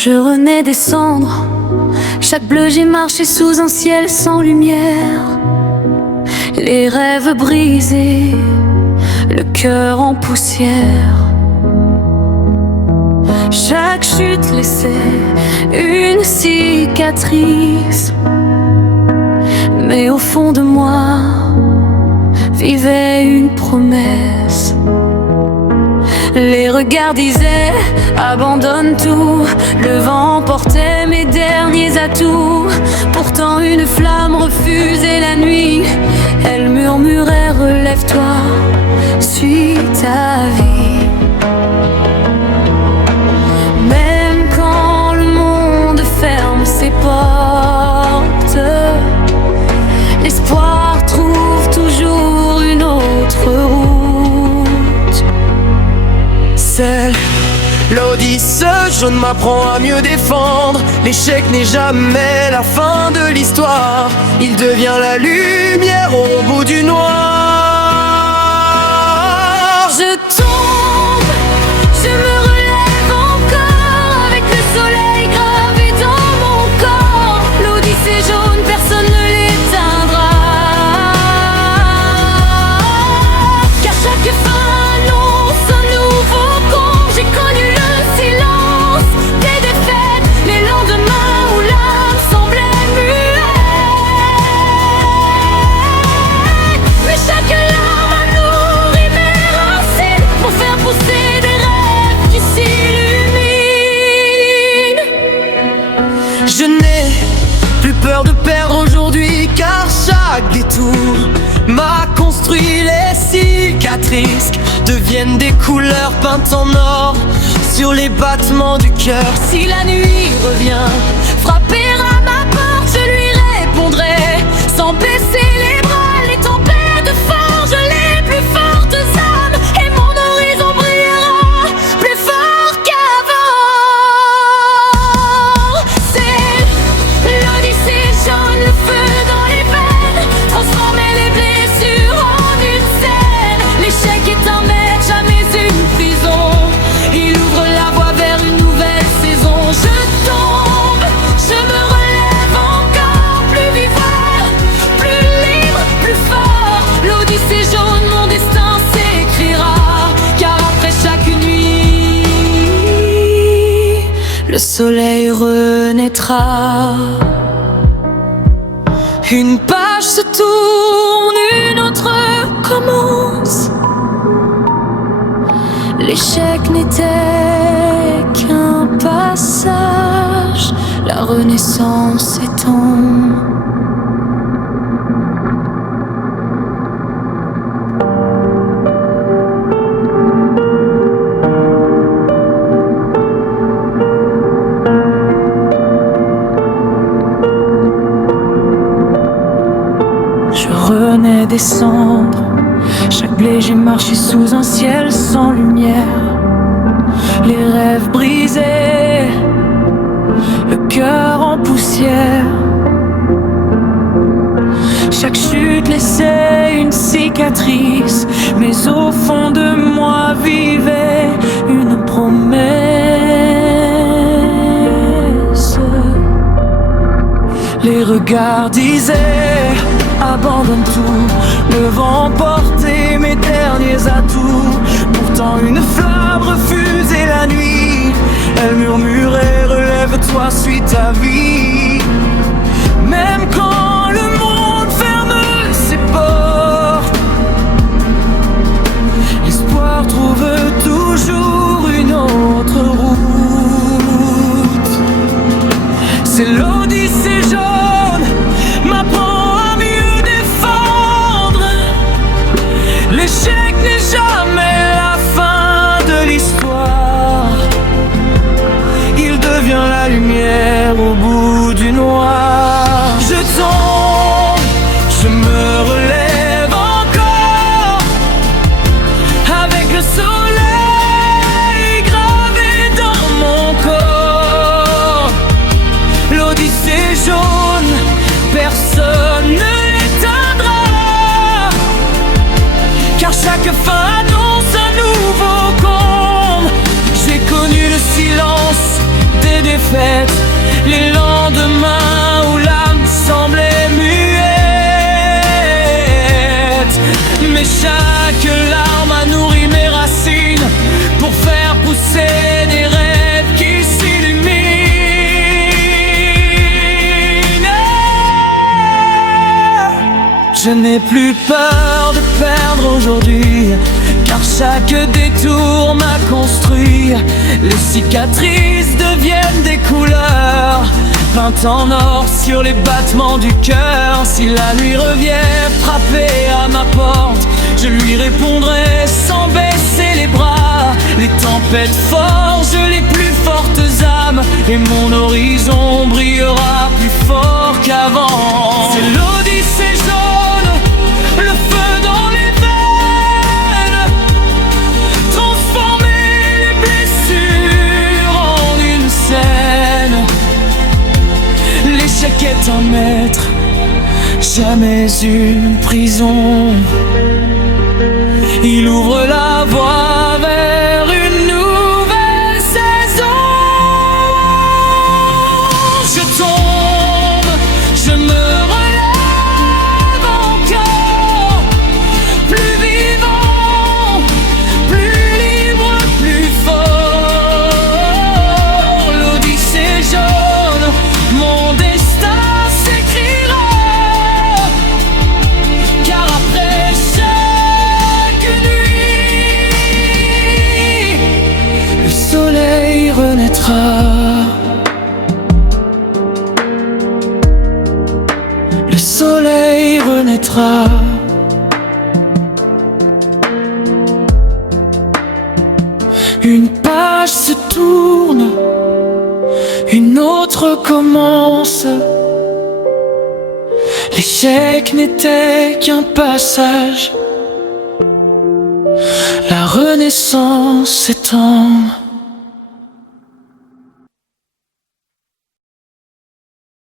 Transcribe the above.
Je renais des cendres. Chaque bleu j'ai marché sous un ciel sans lumière. Les rêves brisés, le cœur en poussière. Chaque chute laissait une cicatrice, mais au fond de moi vivait une promesse. Les regards disaient abandonne tout. Le vent portait mes derniers atouts. Pourtant une flamme refusait la nuit. Elle murmurait relève-toi, suis ta vie. Même quand le monde ferme ses portes, l'espoir trouve toujours une autre route. Seul, l'Odyssée jaune m'apprend à mieux défendre. L'échec n'est jamais la fin de l'histoire. Il devient la lumière au bout du noir. Je tombe, je me relève encore avec le soleil gravé dans mon corps. L'Odyssée jaune, personne ne l'éteindra. Car chaque fin annonce un nouveau comble. J'ai connu le silence des défaites, les lendemains où l'âme semblait muette. Mais chaque larme a nourri mes racines pour faire pousser des rêves qui s'illuminent. Je n'ai plus peur de perdre aujourd'hui, car chaque détour m'a construit. Les cicatrices deviennent des couleurs peintes en or sur les battements du cœur. Si la nuit revient frapper à ma porte, je lui répondrai sans baisser les bras. Les tempêtes forgent les plus fortes âmes et mon horizon brillera plus fort qu'avant. C'est l'Odyssée jaune, le feu dans les veines, transformer les blessures en une scène. L'échec est un maître, jamais une prison. Il ouvre la voie vers une nouvelle saison. Je tombe, je me relève encore plus vivant, plus libre, plus fort. L'Odyssée jaune, mon destin s'écrira. Car après chaque nuit, le soleil renaîtra. Une page se tourne, une autre commence. L'échec n'était qu'un passage, la renaissance étend. Je renais des cendres. Chaque blé j'ai marché sous un ciel sans lumière. Les rêves brisés, le cœur en poussière. Chaque chute laissait une cicatrice, mais au fond de moi vivait une promesse. Les regards disaient abandonne tout. Le vent portait mes derniers atouts. Pourtant une flamme refusait la nuit. Elle murmurait relève-toi, suis ta vie. Même quand le monde ferme ses portes, l'espoir trouve toujours une autre route. C'est l'Odyssée jaune m'apprend à mieux défendre. L'échec n'est jamais la fin de l'histoire. Il devient la lumière au bout du noir. Je tombe, je me relève encore avec le soleil gravé dans mon corps. L'Odyssée jaune, personne ne l'éteindra. Car chaque fin annonce un nouveau comble. J'ai connu le silence des défaite, les lendemains où l'âme semblait muette. Mais chaque larme a nourri mes racines pour faire pousser des rêves qui s'illuminent. Je n'ai plus peur de perdre aujourd'hui, car chaque détour m'a construit. Les cicatrices deviennent des couleurs peintes en or sur les battements du cœur. Si la nuit revient frapper à ma porte, je lui répondrai sans baisser les bras. Les tempêtes forgent les plus fortes âmes, et mon horizon brillera plus fort qu'avant. C'est l'Odyssée jaune, le feu dans les veines, transformer les blessures en une scène. L'échec est un maître, jamais une prison. Il ouvre la voie vers une nouvelle saison. Je tombe, je me relève encore, plus vivant, plus libre, plus fort. L'Odyssée jaune, mon destin s'écrira, car après chaque nuit, le soleil renaîtra. Le soleil renaîtra. Une page se tourne, une autre commence. L'échec n'était qu'un passage, la renaissance s'étend.